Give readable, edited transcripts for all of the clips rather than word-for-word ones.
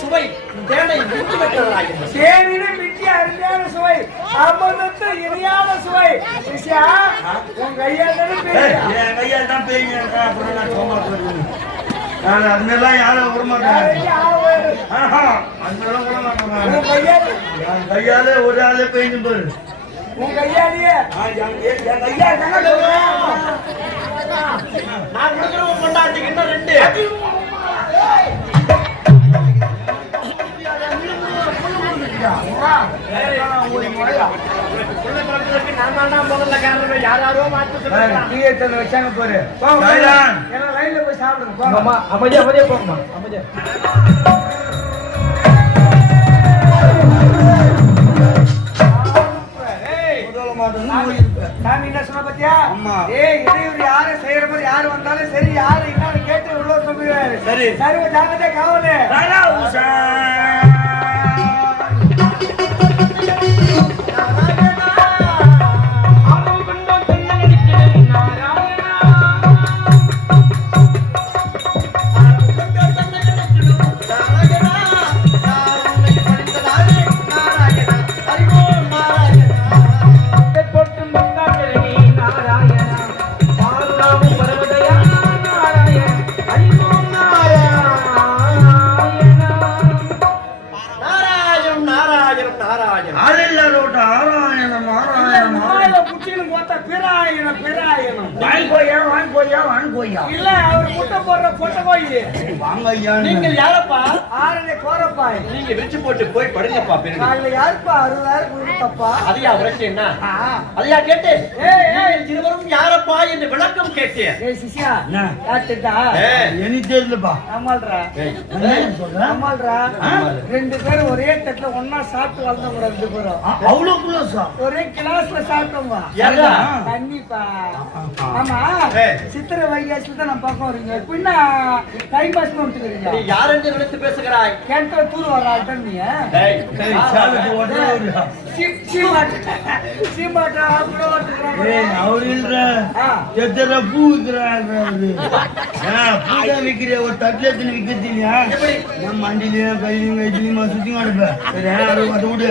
சுவை அருமையான சுவை அம்மனத்து இனியான சுவை உன் கையால் தான் நான் அதுமாரிலாம் யாரும் விடமாட்டேன் கையாலே ஒரு ஆளே பெய்ஞ்சு பாரு உன் கையாலேயே நான் கொடுக்குறவங்க கொண்டாட்டிக்கு இன்னும் ரெண்டு யாரோ மாற்று வச்சாங்க பாரு லைன்ல போய் சாப்பிடுங்க அமைதியா போங்கம்மா அமைதியா சாமி என்ன சொன்ன பத்தியா இடையூறு யாரு செய்யற மாதிரி யாரு வந்தாலும் சரி யாரு என்னன்னு கேட்டு உள்ள சொல்லுவாரு சரி சரி ஜாகிரதை காவலே இல்ல அவர் முட்டை போடுற பொட்டை கோயி வாங்க ஐயா நீங்க யாரப்பா ஆரனே கோரப்பா நீங்க விரிச்சு போட்டு போய் படுங்கப்பா காலைல யாருப்பா 60,000 கொடுத்தப்பா அதையா பிரச்சனை அதையா கேட்டு இருவரும் யாரப்பா என்று விளக்கம் கேட்டே சிசியா கேட்டுடா எனி தெரியலப்பா அம்மாள்ரா அம்மாள்ரா ரெண்டு பேரும் ஒரே தட்டுல ஒண்ணா சாப்பிட்டு வளர்ந்தவங்க ரெண்டு பேரும் அவ்வளவு குளோஸா ஒரே கிளாஸ்ல சாப்பிட்டோங்க தண்ணிப்பா ஆமா சித்திர வைகாசில தான் நான் பார்க்க வரீங்க பின்ன டைம் பாஸ் பண்ணிட்டுக்கிறீங்க நீ யார் என்று நினைத்து பேசுகிறாய் கேட்ட தூர் வர ஆட்டம் நீ சீமாட்டா கூட அவர் இல்ல எத்தனை பூ விற்கிறாரு பூஜா விற்கிற ஒரு தட்டுல எத்தனை விற்கிறீங்க நான் மண்டிலையும் கையிலையும் கையிலையுமா சுத்தி மாடுப்பேன் சரி அதை விடு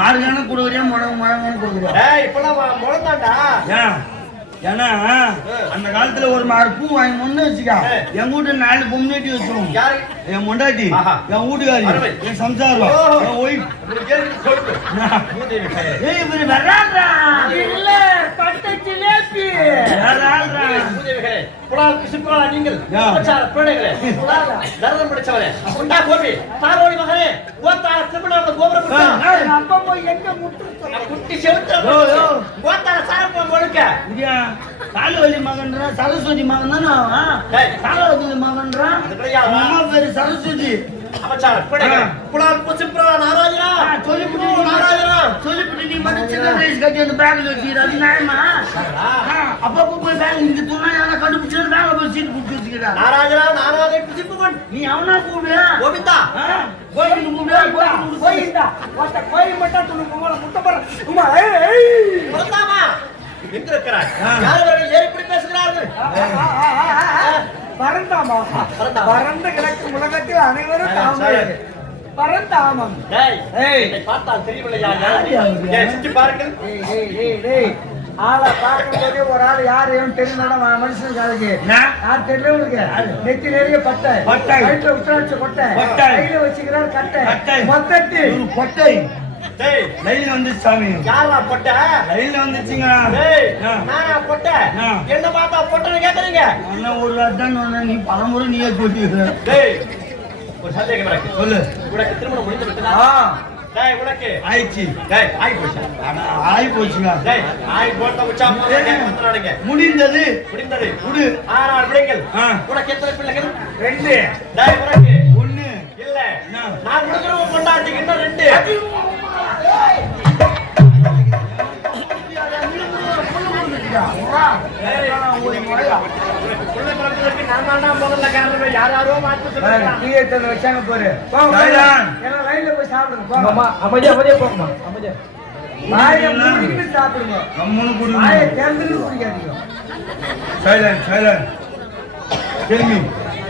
மாறுகான கொடுக்குறியா முழங்கான கொடுக்குறியா இப்பெல்லாம் முழந்தாண்டா ஏன்னா அந்த காலத்துல ஒரு 6 பூ வாங்கி முன்னு வச்சுக்கா என் வீட்டு 4 பொம்னாட்டி வச்சோம் என் முண்டாட்டி என் வீட்டுக்காரி என் சம்சாரம் என் ஒய்ஃப் நீங்கள் காலவலி மகன்றா சரஸ்வதி மகன் தானே காலவலி மகன்றா அம்மா பேரு சரஸ்வதி சொல்லிவிட்டு நீ மட்டும் சின்ன ரைஸ் கட்டி அந்த பேக்ல வச்சுக்கிற அது நியாயமா அப்பப்போ போய் பேக் இங்க துணை யாரா கண்டுபிடிச்சு பேக்ல போய் சீட்டு பிடிச்சி வச்சுக்கிறா நீ அவனா கூப்பிடு கோவிந்தா கோயிலுக்கு கூப்பிடு கோயிந்தா கோயில் மட்டும் துணை முட்டை போடுற பரந்த கிழக்கு உலகத்தில் அனைவரும் பரந்தாமம் பார்த்தால் தெரியவில்லையா பாருங்கள் ஆளை பார்க்கும்போதே ஒரு ஆள் யாரையும் தெரியுமா மனுஷனுக்கு யார் தெரியல நெத்தி நிறைய பட்டை வயிற்றுல உத்தராட்சி கொட்டை கையில வச்சுக்கிறார் கட்டை மொத்தத்தில் கொட்டை லைன்ல வந்து சாமி யாரா பொட்ட லைன்ல வந்துச்சுங்க நானா பொட்ட என்ன பார்த்தா பொட்டன்னு கேக்குறீங்க அண்ணா ஒரு அதான் நீ பலமுறை நீயே கூட்டிடுற டேய் ஒரு சந்தேகம் இருக்கு சொல்லு உனக்கு திருமணம் முடிந்து விட்டதா டேய் உனக்கு ஆயிச்சு டேய் ஆயி போச்சு ஆயி போச்சுங்க டேய் ஆயி போட்ட உச்சாம வந்தறானீங்க முடிந்தது குடு ஆனால் பிள்ளைகள் உனக்கு எத்தனை பிள்ளைகள் 2 டேய் உனக்கு 1 இல்ல நான் கொடுக்குறவங்க கொண்டாட்டிக்கு இன்னும் 2 புள்ள பிறந்ததற்கு நாம முதல்ல காரணம் யாரோ மாத்து சொல்றாங்க. டீ வச்சாங்க போரு. எல்லாம் லைன்ல போய் சாப்பிடுங்க. போங்கம்மா. அமைதியா போங்கம்மா. அமைதியா. வாயை மூடிட்டு சாப்பிடுங்க. அம்மனு குடி. வாயை திறந்துட்டு குடிக்காதீங்க. சைலண்ட். Tell me.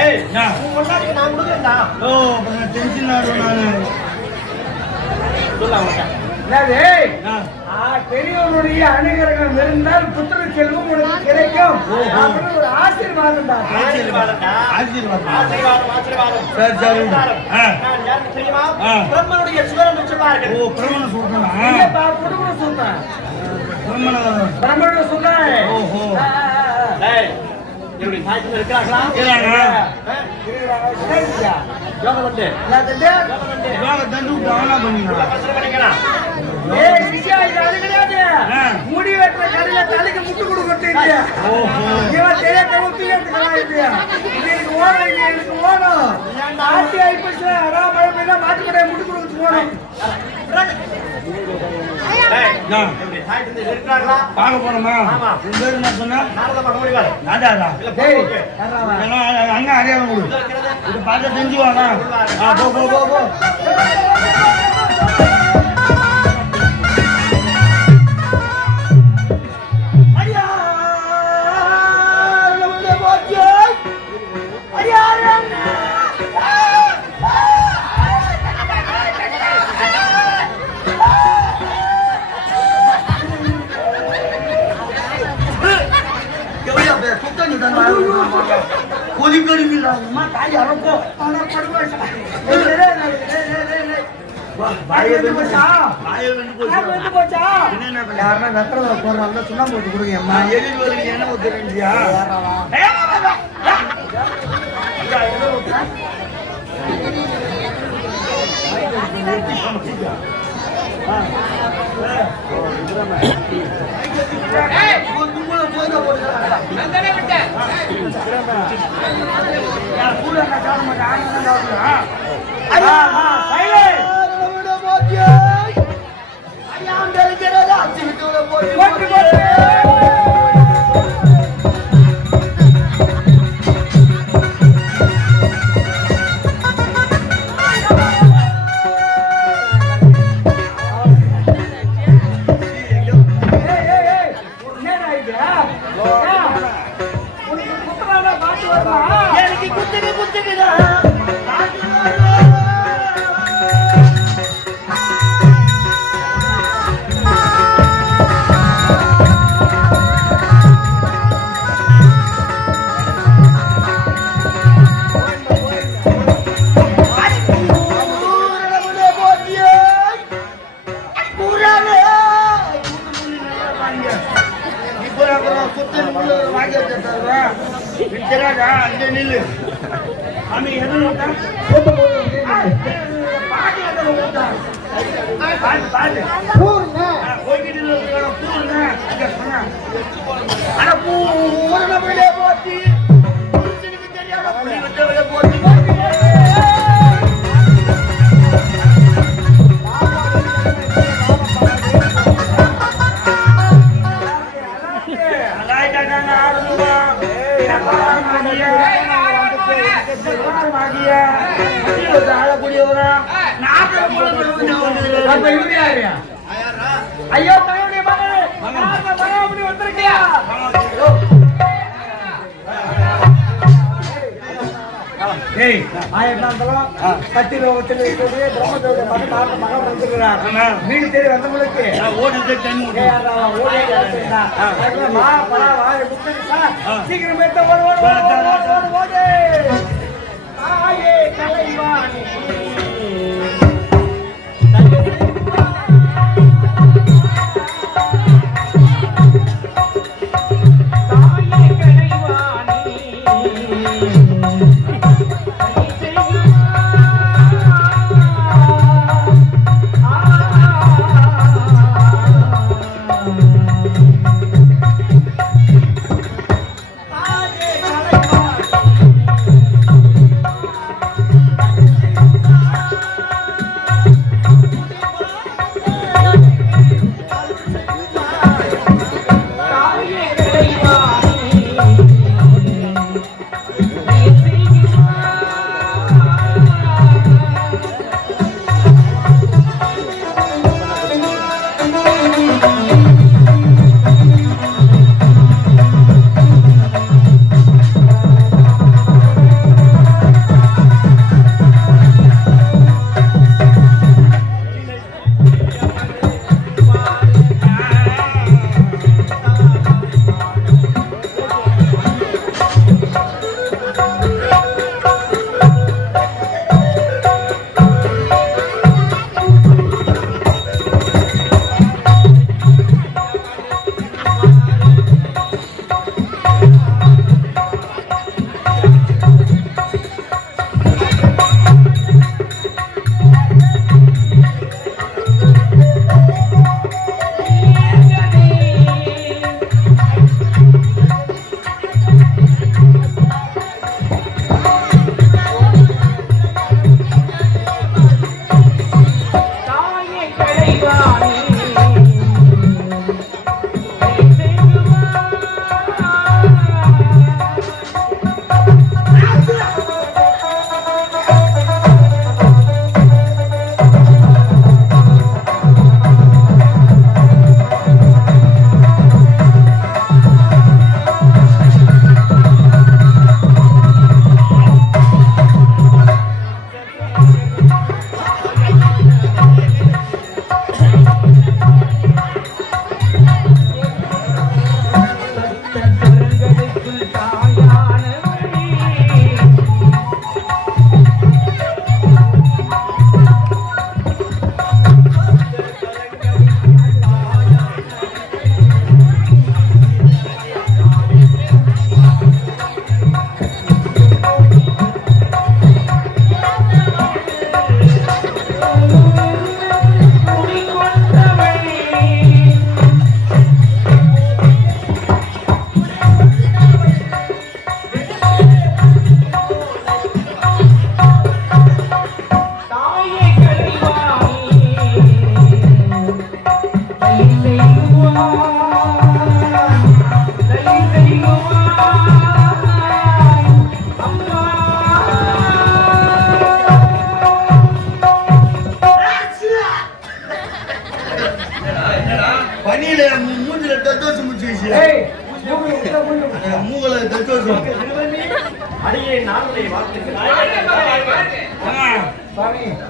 ஏய், நான் முன்னாடி நான் முடுங்கடா. ஓ, நான் டென்ஷன் ஆடுறேன் நானு. சொல்லுங்க. பெரியவனுடைய அனுகிரகம் இருந்தால் புத்திர செல்வம் உனக்கு கிடைக்கும் அப்படின்னு ஒரு ஆசீர்வாதம் தான். ஆசீர்வாதம். சரி. நான் யாருக்கு தெரியுமா? பிரம்மனுடைய சுவரம் வச்சிருப்பார்கள். ஓ, பிரம்மன சொல்றேன். இல்லப்பா, புடுகுடு சொல்றேன். பிரம்மனுடைய சொல்றேன். ஓஹோ. டேய், என்னுடைய தாய்க்கு இருக்காங்களா? யோகம் வந்து. யோகம் தண்டு தானா பண்ணிக்கலாம். பண்ணிக்கலாம். ஏய் சிஷ்யா, இது அது கிடையாது. முடி வெட்டுற கடையில தலைக்கு முட்டு கொடுக்கறது. இவன் தெரியாத ஊத்திக்கிறதுக்கலாம் இது. எனக்கு ஓடும், எனக்கு ஓடும். ஆட்டி ஆயிப்போச்சு. அடா மழை மாட்டு கடையை முட்டு கொடுக்கறது ஓடும். என்னுடைய தாய்க்கு இருக்காங்களா? பார்க்க போனோமா? ஆமா. உன் பேரு என்ன சொன்னா? நாரத மகோரிவாள். நாடாதா? டேய், அங்க அடையாளம் கொடு. இது பார்த்து தெரிஞ்சுவானா? போ. யாருன்னா வெத்தலை போடுறாங்க, சுண்ணாம்பு போட்டு கொடுங்க. என்ன ஒத்துக்கியா? ஐயோ தன்னுடைய மகன் அப்படி வந்திருக்கியா? பட்டி லோகத்தில் இருக்கக்கூடிய பிரம்மதேவனுடைய மகன் வந்திருக்கிறார். வீடு தேடி வந்தவங்களுக்கு சீக்கிரம் ஓடு. தாயே கலைவாணி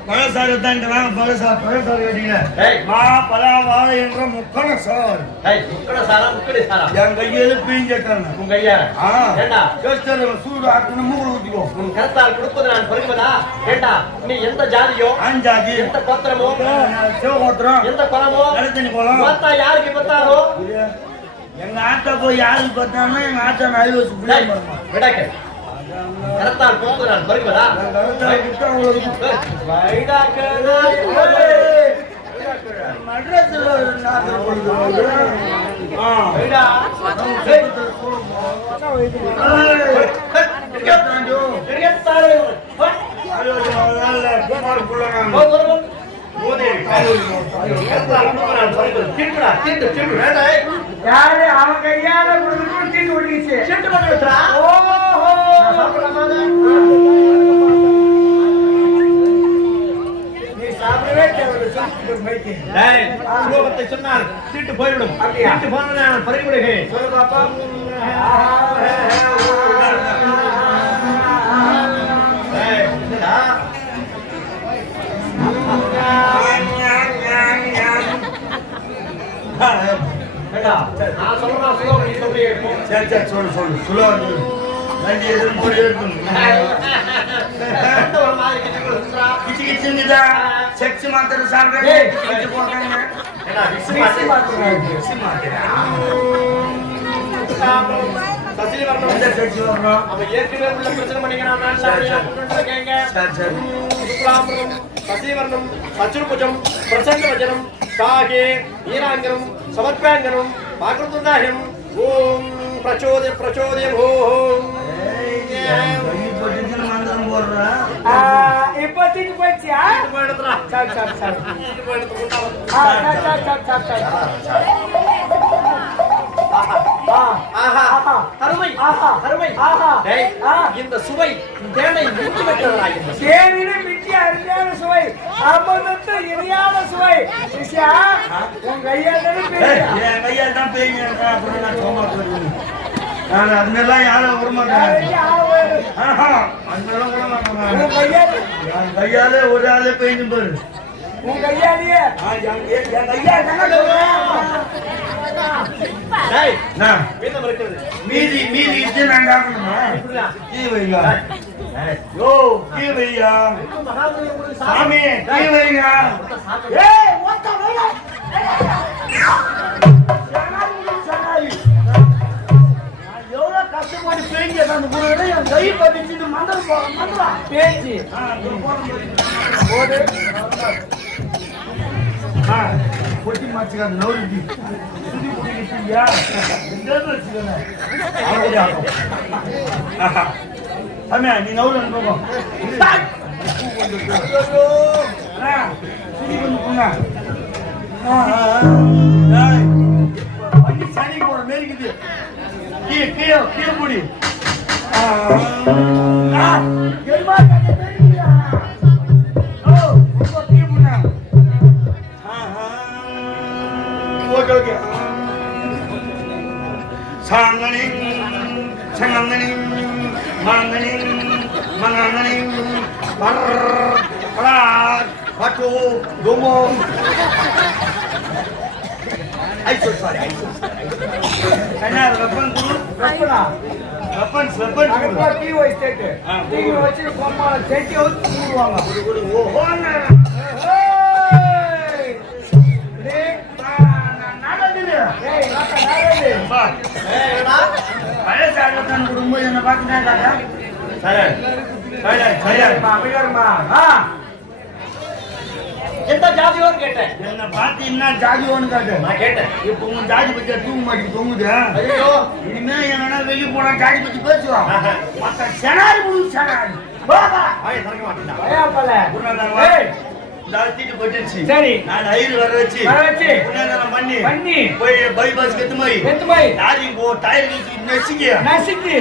பழசாறு தான் வாங்க பழசாறு கட்டிக்கல மா பலா வாழை என்ற முக்கண சார் என் கையில பீஞ்சட்டாங்க உங்க ஐயா சூடு ஆக்கணும் மூணு ஊத்திக்கோ உன் கருத்தால் கொடுப்பது நான் பருகுவதா கேட்டா நீ எந்த ஜாதியோ அஞ்சாதி எந்த கோத்திரமோ சிவகோத்திரம் எந்த குலமோ நிலத்தனி குளம் பார்த்தா யாருக்கு பத்தாரோ எங்க ஆட்டா போய் யாருக்கு பார்த்தாங்கன்னா எங்க ஆட்டா ஐவசு விடாக்க கருத்தால் கொடுப்பது நான் பருகுவதா மட்ராஸ்ல யாரு அவன் கையால தீட்டு ஒட்டிச்சு நீ சாப்பிடவே ஸ்லோகத்தை சொன்னால் தீட்டு போய்விடும் தீட்டு போன நான் பறிவிடுகிறேன் சொல்லு பாப்பா நான் சொல்றேன் ஸ்லோகம் நீ சொல்லி சரி சொல்லு சொல்லுவாங்க நன்றி எதுவும் போய் ஒரு மாதிரி கிச்சு கிச்சுங்குதா செக்ஸ் மாத்திரை சாப்பிடுறேன் அவன் ஏற்கனவே உள்ள பிரச்சனை பண்ணிக்கிறான் சசிவர்ணம் அச்சுருபுஜம் பிரசன்ன வஜனம் சாகே ஈராங்கனம் சமர்ப்பாங்கனம் பாகிருதாயம் ஓம் பிரச்சோதயம் ஓம் மந்திரம் போடுறா இப்ப தீட்டு போயிடுச்சியா போயிடுறா அருமை அருமை இந்த சுவை தேனை மிஞ்சி வைக்கிறதா இந்த தேனிலே மிஞ்சி அருமையான சுவை அமிர்தத்து இனியான சுவை சிஷ்யா உன் கையால் என் கையால் தான் பேய்ங்க அப்புறம் நான் சோமா போயிருக்கேன் நான் அதுமாரிலாம் யாரும் விடமாட்டேன் அதுமாரிலாம் விடமாட்டேன் என் கையாலே ஒரு ஆளே பெய்ஞ்சு பாரு உன் கையாலேயே என் கையா மீதி இது நான் காக்கணுமா கீ வைங்க யோ கீ வையா சாமி கீ வைங்க ஏய் ஓட்ட வைங்க எவ்வளவு கஷ்டப்பட்டு பேஞ்சு அந்த குருவிட என் கை பதிச்சு மந்திரம் பேஞ்சு போடு பொட்டி மாச்சுக்கார நோருட்டி சுதி குடிக்கிட்டியா வச்சுக்கோங்க சாமியா நீ நவுறு அனுப்போம் சுதி கொஞ்சம் போங்க சனி போற மேரிக்குது கீழே முடி ஓகே சாங்கனி சங்கங்கனி மங்கனி மங்கங்கனி பரா பட்டு கோமோ ஐசோ சாரி என்ன வெப்பன் குரு வெப்பன் அகப்பா டீ வச்சிட்டு டீ வச்சு பொம்மால செட்டி ஊத்தி கூடுவாங்க ஓஹோ பழசாகத்தான் குடும்பம் என்ன பார்த்துட்டாங்க எந்த ஜாதியோன்னு கேட்டேன் என்ன பார்த்து என்ன ஜாதியோன்னு கேட்டேன் நான் கேட்டேன் இப்ப உங்க ஜாதி பத்தி தூங்க மாட்டேங்குது தொங்குது ஐயோ இனிமே என்னன்னா வெளியே போனா ஜாதி பத்தி பேசுவான் மத்த செனாரி முழு செனாரி வாயை திறக்க மாட்டேன்டா தீட்டு போட்டுச்சு சரி நான் ஐரு வர வச்சு புண்ணியதானம் பண்ணி போய் பைபாஸ் கெத்து போய் லாரி போ டயர் நெசிங்க நசிக்கு